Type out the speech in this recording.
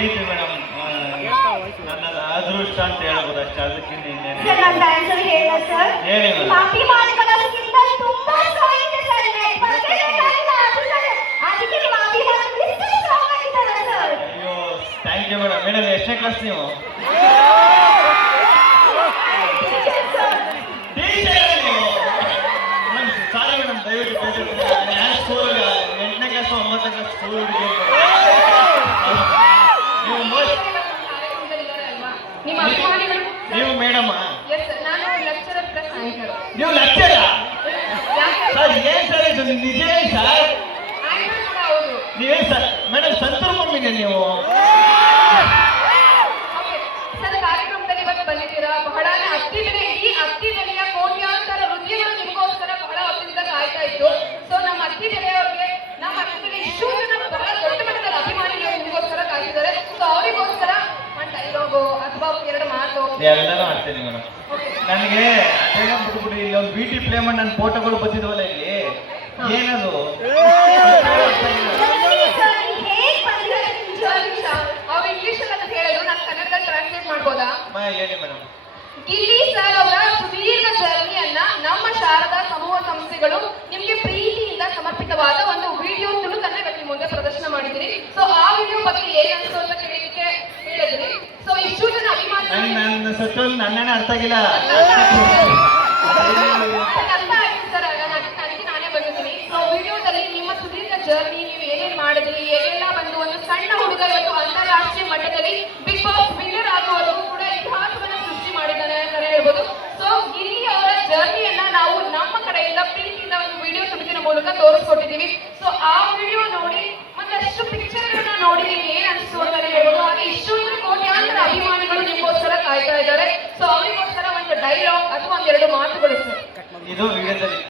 ಪ್ರೀತಿ madam ನನ್ನ ಅದೃಷ್ಟ ಅಂತ ಹೇಳ್ಬೋದು ಅಷ್ಟೇ, ಅದಕ್ಕಿಂತ ಇನ್ನೇನು ಸರ್ ನನ್ನ ಆನ್ಸರ್ ಹೇಳ ಸರ್. ಹೇಳಿ ಮೇಡಮ್. ಅಭಿಮಾನಿಗಳಕ್ಕಿಂತ ತುಂಬಾ ಸ್ಟ್ರಾಂಗ್ ಇದೆ ಸರ್. ಅದಕ್ಕೆ ನಿಮ್ಮ ಅಭಿಮಾನಿಗಳು ಇಷ್ಟು ಸ್ಟ್ರಾಂಗ್ ಆಗಿದ್ದಾರೆ ಸರ್. ಅಯ್ಯೋ ಥ್ಯಾಂಕ್ ಯು ಮೇಡಮ್. ಮೇಡಮ್ ಎಷ್ಟನೇ ಕ್ಲಾಸ್ ನೀವು? ಸಾರಿ ಮೇಡಮ್, ದಯವಿಟ್ಟು ನಾನು ಸ್ಕೂಲ್ 8ನೇ ಕ್ಲಾಸ್ 9ನೇ ಕ್ಲಾಸ್ ಸ್ಕೂಲ್ ನಿಮ್ಮ ಅಭಿಮಾನಿಗಳು ನೀವು ಮೇಡಮ್? ನಾನು ಲೆಕ್ಚರರ್ ಪ್ಲಸ್ ಆಂಕರ್. ನೀವು ಲೆಕ್ಚರ ಸರ್? ಏನ್ ಸರ್ ಇದು ನಿಜ ಸರ್? ಆಂಕರ್ ಕೂಡ ಹೌದು. ನೀವೇ ಸರ್ ಮೇಡಮ್ ಸಂತೂರ್ ಮಮ್ಮಿನೇ ನೀವು? ಸರ್ ಕಾರ್ಯಕ್ರಮದಲ್ಲಿ ಇವತ್ತು ಬಂದಿದ್ದೀರಾ, ಬಹಳನೇ ಈ ಅತ್ತಿ ಬೆಲೆಯ ಕೋಟ್ಯಾಂತರ ರುಚಿಗಳು ನಿಮಗೋಸ್ಕರ ಬಹಳ ಹೊತ್ತಿನಿಂದ ಕಾಯ್ತಾ ಇತ್ತು. ಸೊ ನಮ್ಮ ಅತ್ತಿ ಬೆಲೆಯವರಿಗೆ ನಮ್ಮ ಅತ್ತಿ ಬೆಲೆ ಇಷ್ಟು ಜನ ಬಹಳ ದೊಡ್ಡ ಮಟ್ಟದ ಅಭಿಮಾನಿಗಳು ನಿಮಗೋಸ್ಕರ ಕಾಯ್ತಿದ್ದಾರೆ. ಸೊ ಅವರಿಗೋಸ್ಕರ ಒಂದು ಡೈಲಾಗು ಅಥವಾ ಎರಡು ಮಾತು ಎಲ್ಲರೂ ಮಾಡ್ತೀನಿ ಮೇಡಮ್. ನನಗೆ ಅದೇನೋ ಬಿಟ್ಬಿಡಿ, ಇಲ್ಲಿ ಒಂದು ಬ್ಯೂಟಿ ಪ್ಲೇ ಮಾಡಿ ನನ್ನ ಫೋಟೋಗಳು ಬಂದಿದ್ವಲ್ಲ ಇಲ್ಲಿ, ಏನದು? ಅವ್ರು ಇಂಗ್ಲಿಷ್ ಅಲ್ಲಿ ಹೇಳಿದ್ರು, ನಾನು ಕನ್ನಡದಲ್ಲಿ ಟ್ರಾನ್ಸ್ಲೇಟ್ ಮಾಡ್ಬೋದಾ? ಹೇಳಿ ಮೇಡಮ್. ಗಿಲ್ಲಿ ಸರ್ ಅವರ ಸುದೀರ್ಘ ಜರ್ನಿಯನ್ನ ನಮ್ಮ ಶಾರದಾ ಸಮೂಹ ಸಂಸ್ಥೆಗಳು ನಿಮ್ಗೆ ಪ್ರೀತಿಯಿಂದ ಸಮರ್ಪಿತವಾದ ಒಂದು ವಿಡಿಯೋ ತುಣುಕನ್ನ ಇವತ್ತು ಮುಂದೆ ಪ್ರದರ್ಶನ ಮಾಡಿದಿರಿ. ಸೊ ಆ ವಿಡಿಯೋ ಬಗ್ಗೆ ಏನ್ ಅನ್ಸೋ ಅಂತ ಕೇಳಲಿಕ್ಕೆ ಹೇಳಿದ್ರಿ. ಸೊ ಇಷ್ಟು ಜನ ಅಭಿಮಾನಿ ನನ್ನ ಸತ್ವಲ್ಲಿ ನನ್ನೇ ಅರ್ಥ ಆಗಿಲ್ಲ. ಅರ್ಥ ಆಗಿದೆ ಸರ್, ಅದಕ್ಕೆ ನಾನೇ ಬಂದಿದ್ದೀನಿ. ಸೊ ವಿಡಿಯೋದಲ್ಲಿ ನಿಮ್ಮ ಸುದೀರ್ಘ ಜರ್ನಿ, ನೀವು ಏನೇನ್ ಮಾಡಿದ್ರಿ, ಏನೆಲ್ಲ ಬಂದು ಒಂದು ಸಣ್ಣ ಹುಡುಗ ಇವತ್ತು ಅಂತಾರಾಷ್ಟ್ರೀಯ ಮಟ್ಟದಲ್ಲಿ ಬಿಗ್ ಬಾಸ್ ವಿನ್ನರ್ ಆಗುವವರೆಗೂ ಕೂಡ ಇತಿಹಾಸವನ್ನ ಸೃಷ್ಟಿ ಮಾಡಿದ್ದಾನೆ ಅಂತಾನೆ ಹೇಳ್ಬೋದು. ಸೊ ಗಿಲ್ಲಿ ಅವರ ಜರ್ನಿಯನ್ನ ನಾವು ನಮ್ಮ ಕಡೆಯಿಂದ ಪ್ರೀತಿಯಿಂದ ಒಂದು ವಿಡಿಯೋ ತುಣುಕಿನ ಮೂಲಕ ತೋರಿಸ್ಕೊಟ್ಟಿದ್ದೀವಿ. ಸೊ ಆ ವಿಡಿಯೋ ನೋಡಿ ಮತ್ತಷ್ಟು ಪಿಕ್ಚರ್ಗಳನ್ನ ನೋಡಿ ನೀವು ಏನ್ ಅನಿಸ್ತು ಅಂತಾನೆ ಹೇಳ್ಬೋದು. ಹಾಗೆ ಇಷ್ಟೊಂದು ಕೋಟ್ಯಾಂತರ ಅಭಿಮಾನಿಗಳು ನಿಮಗೋಸ್ಕರ ಕಾಯ್ತಾ ಇದ್ದಾರೆ. ಸೊ ಅವರಿಗೋಸ್ಕರ ಒಂದು ಡೈಲಾಗ್ ಅಥವಾ ಒಂದೆರಡು ಮಾತುಗಳು ಸರ್. ಇದು ವಿಡಿಯೋದಲ್ಲಿ